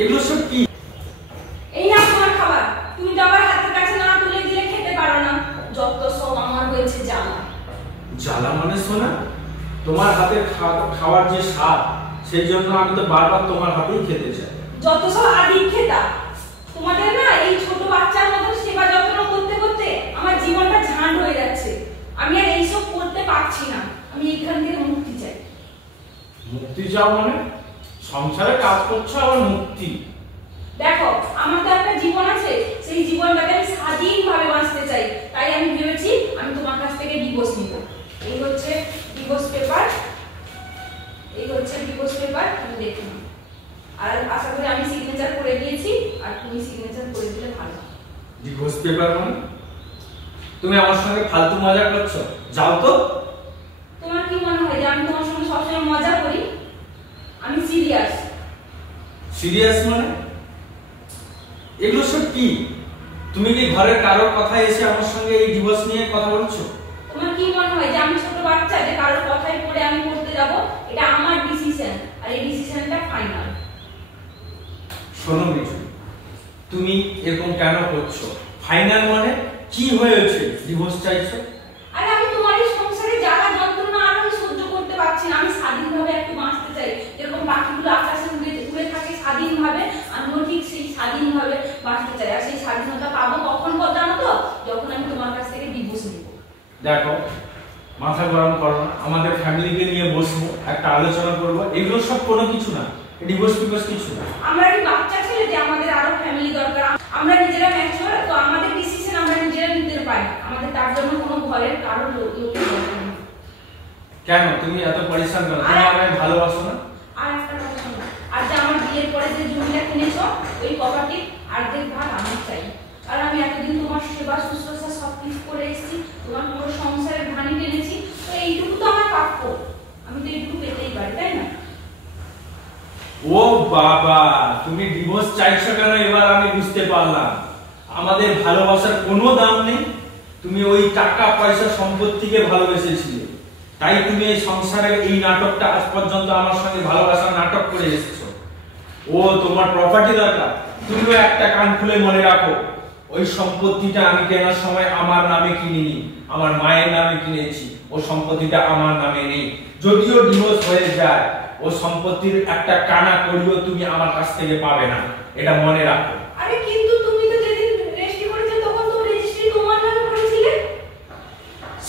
এগুলো সব কি? এই না তোমার খাবার, তুমি তো আবার হাতের কাছে না তুলে দিলে খেতে পারো না। যত সব আমার হয়েছে জ্বালা। জ্বালা মানে শোনা, তোমার হাতের খাওয়ার যে স্বাদ, সেই জন্য আমি তো বারবার তোমার হাতেই খেতে চাই। যত সব আদিম খেতা। তোমাদের না এই ছোট বাচ্চার মতো সেবা যত্ন করতে করতে আমার জীবনটা ঝাঁড হয়ে যাচ্ছে। আমি আর এইসব করতে পারছি না। আমি এখান থেকে মুক্তি চাই। মুক্তি চাও মানে? সংসারে কাজ করছো আবার মুক্তি? দেখো, আমার তো একটা জীবন আছে, সেই জীবনটাকে আমি স্বাধীনভাবে বাঁচতে চাই। তাই আমি ভেবেছি আমি তোমার কাছ থেকে ডিভোর্স নিব। এই হচ্ছে ডিভোর্স পেপার, এই হচ্ছে ডিভোর্স পেপার, তুমি দেখুন। আর আশা করি আমি সিগনেচার করে দিয়েছি, আর তুমি সিগনেচার করে দিলে ভালো। ডিভোর্স পেপার মানে? তুমি আমার সঙ্গে ফালতু মজা করছো? যাও তো। তোমার কি মনে হয় যে আমি তোমার সঙ্গে সবসময় মজা করি? আমি সিরিয়াস। সিরিয়াস মানে? এগুলো সব কি? তুমি কি ঘরের কারোর কথা এসে আমার সঙ্গে এই ডিভোর্স নিয়ে কথা বলছো? তোমার কি মনে হয় যে আমি ছোট বাচ্চা যে কারোর কথাই পড়ে আমি করতে যাব? এটা আমার ডিসিশন, আর এই ডিসিশনটা ফাইনাল। শোনো মিঠু, তুমি এরকম কেন করছো? ফাইনাল মানে কি হয়েছে ডিভোর্স চাইছো? আরে আমি তোমার এই সংসারে জ্বালা যন্ত্রণা আর আমি সহ্য করতে পারছি না। আমি স্বাধীনভাবে একটু বাঁচতে চাই। যেরকম বাকিগুলো আকাশে উড়ে থাকে স্বাধীনভাবে, আমিও ঠিক সেই স্বাধীনভাবে বাঁচতে চাই। আর সেই স্বাধীনতা পাবো কখন জানো তো? যখন আমি তোমার কাছ থেকে ডিভোর্স নিব। দেখো, মাথা গরম করো না, আমাদের ফ্যামিলিকে নিয়ে বসবো, একটা আলোচনা করব। এগুলো সব কোনো কিছু না, ডিভোর্স পেপারস কিছু না। আমরা কি বাচ্চা ছেলে যে আমাদের আরো ফ্যামিলি দরকার? আমরা নিজেরা ম্যাচিওর, তো আমাদের ডিসিশন আমরা নিজেরা নিতে পারি। আমাদের তার জন্য কোনো ঘরের কারো লোকের দরকার নেই। কেন তুমি এত পরিশ্রম করো? তুমি আমায় ভালোবাসো না? আর একটা কথা শোনো, আর যে আমার বিয়ের পরে যে জমিটা কিনেছো, ওই প্রপার্টি অর্ধেক ভাগ আমি চাই। আর আমি এতদিন তোমার সেবা শুশ্রূষা সবকিছু করে এসেছি, তোমার পুরো সংসারের ঘানি টেনেছি, তো এইটুকু তো আমার প্রাপ্য। আমি তো এইটুকু পেতেই পারি, তাই না? ও বাবা, তুমি ডিভোর্স চাইছো কেন এবার আমি বুঝতে পারলাম। আমাদের ভালোবাসার কোনো দাম নেই। তুমি ওই টাকা পয়সা সম্পত্তিকে ভালোবেসেছিলে, তাই তুমি এই সংসারে এই নাটকটা আজ পর্যন্ত আমার সঙ্গে ভালোবাসার নাটক করে এসেছো। ও তোমার প্রপার্টি দরকার, তুমিও একটা কান খুলে মনে রাখো, ওই সম্পত্তিটা আমি কেনার সময় আমার নামে কিনিনি, আমার মায়ের নামে কিনেছি। ও সম্পত্তিটা আমার নামে নেই। যদিও ডিভোর্স হয়ে যায়, ও সম্পত্তির একটা কানা করিও তুমি আমার কাছ থেকে পাবে না, এটা মনে রাখো। আরে কিন্তু তুমি তো যেদিন রেজিস্ট্রি করেছিলে তখন তো রেজিস্ট্রি তোমার নামে করেছিলে।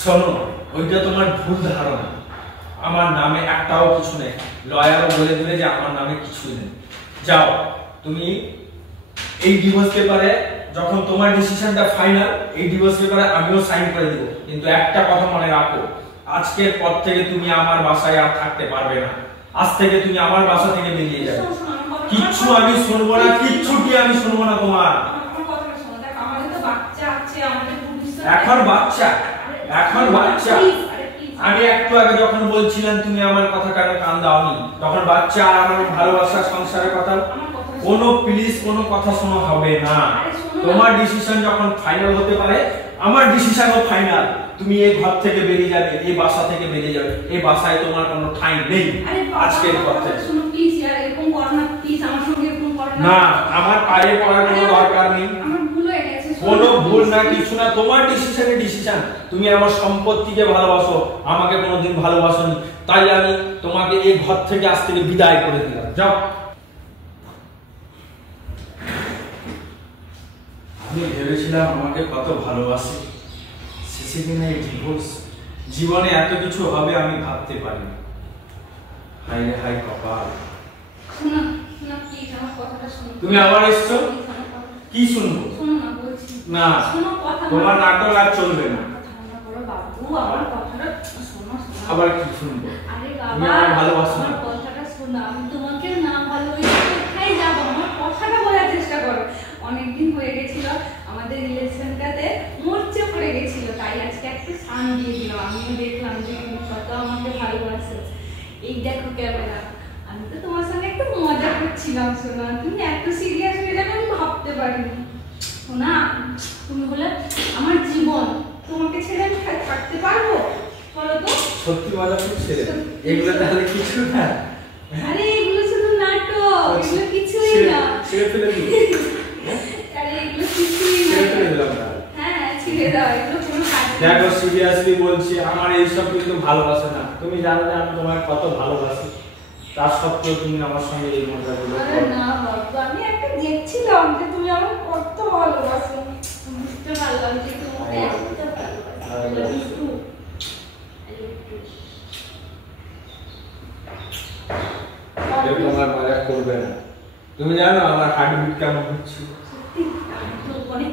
শোনো, ওইটা তোমার ভুল ধারণা। আমার নামে একটাও কিছু নেই। লয়ারও বলে দিলে যে আমার নামে কিছু নেই। যাও, তুমি এই ডিভোর্স পেপারে যখন তোমার ডিসিশনটা ফাইনাল, এই ডিভোর্স পেপারে আমিও সাইন করে দেব। কিন্তু একটা কথা মনে রাখো, আজকের পর থেকে তুমি আমার বাসায় আর থাকতে পারবে না। আজ থেকে তুমি আমার বাসা থেকে বেরিয়ে যাবে। কিচ্ছু আমি শুনবো না, কিচ্ছুটি আমি শুনবো না তোমার। আমার কথাটা শোনো, দেখ আমাদের তো বাচ্চা আছে, আমাদের ভবিষ্যৎ। এখন বাচ্চা, এখন বাচ্চা। আমি একটু আগে যখন বলছিলাম তুমি আমার কথা কেন কান দাওনি, তখন বাচ্চা আর আমার ভালোবাসা সংসারের কথা কোনো প্লিজ কোনো কথা শোনা হবে না। তোমার ডিসিশন যখন ফাইনাল হতে পারে, আমার ডিসিশনও ফাইনাল। তুমি এই ঘর থেকে বেরিয়ে যাবে, এই বাসা থেকে বেরিয়ে যাবে। এই বাসায় তোমার কোনো ঠাঁই নেই আজকের পর থেকে। শুনো প্লিজ यार, এরকম করো না প্লিজ, আমার সঙ্গে এরকম করো না। না, আমার পায়ে পড়ার কোনো দরকার নেই। আমার ভুল হয়ে গেছে। কোনো ভুল না, কিছু না। তোমার ডিসিশনের ডিসিশন। তুমি আমার সম্পত্তিকে ভালোবাসো, আমাকে কোনোদিন ভালোবাসোনি, তাই আমি তোমাকে এই ঘর থেকে আজ থেকে বিদায় করে দিলাম। যাও। আমি ভেবেছিলাম আমাকে কত ভালোবাসে, শেষে দিনে এই ডিভোর্স। জীবনে এত কিছু হবে আমি ভাবতে পারিনি। হাই রে হাই কপাল। শোনো না প্লিজ, আমার কথাটা শোনো। তুমি আবার এসছো? কি শুনবো? শোনো না বলছি। না, শোনো কথা। তোমার নাটক আর চলবে না। কথা বলো বাবু, আমার কথাটা শোনো। আবার কি শুনবো? আরে তুমি বাবা, আমায় ভালোবাসো না? আমার কথাটা শোনো। আমি তোমাকে না ভালোবেসে কোথায় যাব? আমার কথাটা বলার চেষ্টা করো। অনেকদিন হয়ে গেছিল আমাদের রিলেশনটাতে মরচে পড়ে গেছিল, তাই আজকে একটু শান দিয়ে দিলাম। আমিও দেখলাম যে তুমি কত আমাকে ভালোবাসো। এই দেখো ক্যামেরা, আমি তো তোমার সঙ্গে একটু মজা করছিলাম। শোনা, তুমি এত সিরিয়াস হয়ে যাবে আমি ভাবতে পারিনি। শোনা, তুমি বলে আমার জীবন, তোমাকে ছেড়ে আমি থাকতে পারবো? বলো তো। সত্যি মজা করছে? এগুলো তাহলে কিছু না। আরে এগুলো শুধু নাটক, এগুলো কিছুই না। ছেড়ে ফেলে দিই। আরে এগুলো কিছুই না। ছেড়ে ফেলে দিলাম না। হ্যাঁ ছেড়ে দাও, এগুলো কোনো কাজ নেই। দেখো সিরিয়াসলি বলছি, আমার এইসব কিন্তু ভালোবাসে না। তুমি জানো যে আমি তোমায় কত ভালোবাসি, তার সত্ত্বেও তুমি আমার সঙ্গে এই মজাগুলো আরে করো। না বাবা, আমি একটা দেখছিলাম যে তুমি আমার কত ভালোবাসো, বুঝতে পারলাম যে তোমাকে এতটা ভালোবাসি। I love you too. I love you too. এরকম আর মজা করবে না। তুমি জানো আমার হার্টবিট কেমন হচ্ছে? সত্যি আমি তো অনেক